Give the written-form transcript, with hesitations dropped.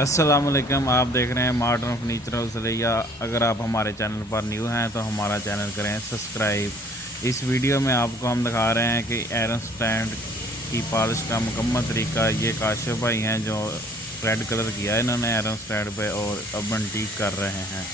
अस्सलाम वालेकुम। आप देख रहे हैं मॉडर्न फर्नीचर उसलैया। अगर आप हमारे चैनल पर न्यू हैं तो हमारा चैनल करें सब्सक्राइब। इस वीडियो में आपको हम दिखा रहे हैं कि आयरन स्टैंड की पॉलिश का मुकम्मल तरीका। ये काशिफ भाई हैं जो रेड कलर किया है इन्होंने आयरन स्टैंड पे और अब ठीक कर रहे हैं।